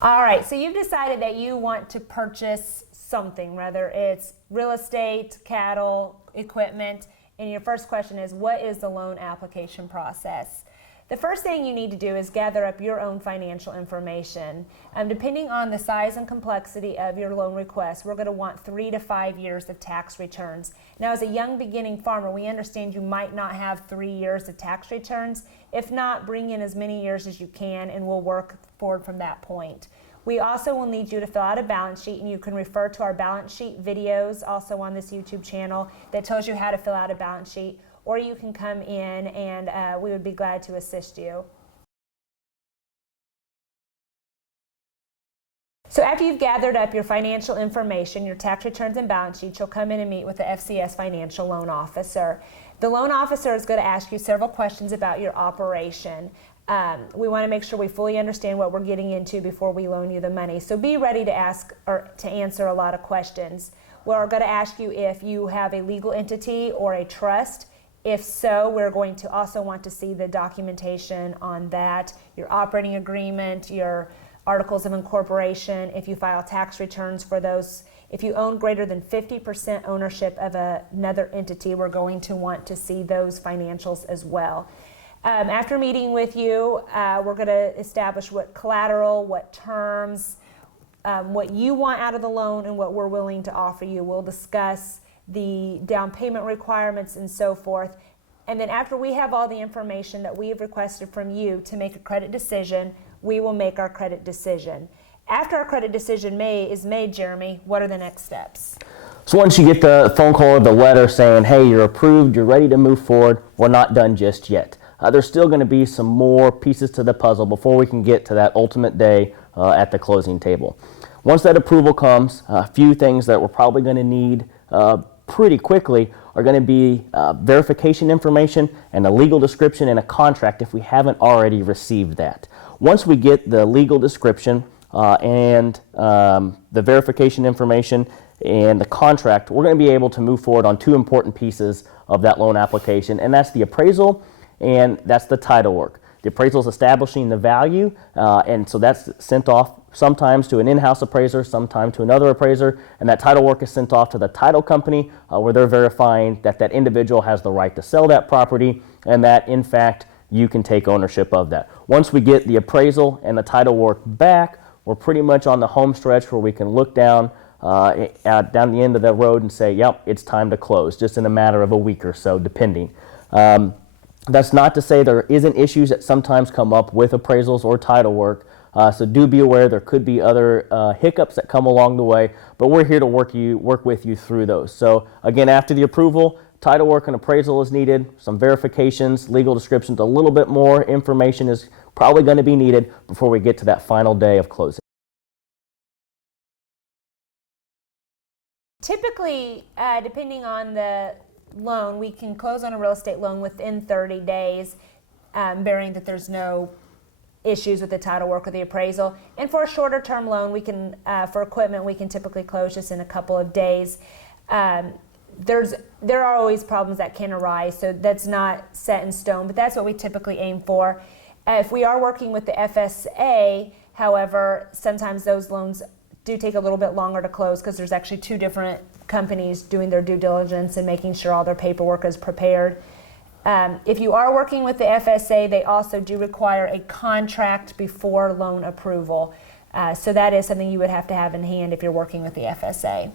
All right, so you've decided that you want to purchase something, whether it's real estate, cattle, equipment, and your first question is, what is the loan application process? The first thing you need to do is gather up your own financial information. Depending on the size and complexity of your loan request, we're going to want 3 to 5 years of tax returns. Now, as a young beginning farmer, we understand you might not have 3 years of tax returns. If not, bring in as many years as you can and we'll work forward from that point. We also will need you to fill out a balance sheet, and you can refer to our balance sheet videos also on this YouTube channel that tells you how to fill out a balance sheet, or you can come in and we would be glad to assist you. So after you've gathered up your financial information, your tax returns and balance sheets, you'll come in and meet with the FCS Financial loan officer. The loan officer is going to ask you several questions about your operation. We want to make sure we fully understand what we're getting into before we loan you the money. So be ready to ask or to answer a lot of questions. We're going to ask you if you have a legal entity or a trust. If so, we're going to also want to see the documentation on that, your operating agreement, your articles of incorporation, if you file tax returns for those. If you own greater than 50% ownership of another entity, we're going to want to see those financials as well. After meeting with you, we're going to establish what collateral, what terms, what you want out of the loan, and what we're willing to offer you. We'll discuss the down payment requirements and so forth. And then after we have all the information that we have requested from you to make a credit decision, we will make our credit decision. After our credit decision is made, Jeremy, what are the next steps? So once you get the phone call or the letter saying, hey, you're approved, you're ready to move forward, we're not done just yet. There's still going to be some more pieces to the puzzle before we can get to that ultimate day at the closing table. Once that approval comes, a few things that we're probably going to need pretty quickly are going to be verification information and a legal description and a contract if we haven't already received that. Once we get the legal description and the verification information and the contract, we're going to be able to move forward on two important pieces of that loan application, and that's the appraisal and that's the title work. The appraisal is establishing the value, and so that's sent off sometimes to an in-house appraiser, sometimes to another appraiser, and that title work is sent off to the title company where they're verifying that that individual has the right to sell that property and that, in fact, you can take ownership of that. Once we get the appraisal and the title work back, we're pretty much on the home stretch where we can look down down the end of the road and say, yep, it's time to close, just in a matter of a week or so, depending. That's not to say there isn't issues that sometimes come up with appraisals or title work, so do be aware there could be other hiccups that come along the way, but we're here to work with you through those. So again, after the approval, title work and appraisal is needed, some verifications, legal descriptions, a little bit more information is probably going to be needed before we get to that final day of closing. Typically, depending on the loan, we can close on a real estate loan within 30 days, bearing that there's no issues with the title work or the appraisal. And for a shorter term loan, we can, for equipment, we can typically close just in a couple of days. There are always problems that can arise, so that's not set in stone, but that's what we typically aim for. If we are working with the FSA, however, sometimes those loans do take a little bit longer to close because there's actually two different companies doing their due diligence and making sure all their paperwork is prepared. If you are working with the FSA, they also do require a contract before loan approval. So that is something you would have to have in hand if you're working with the FSA.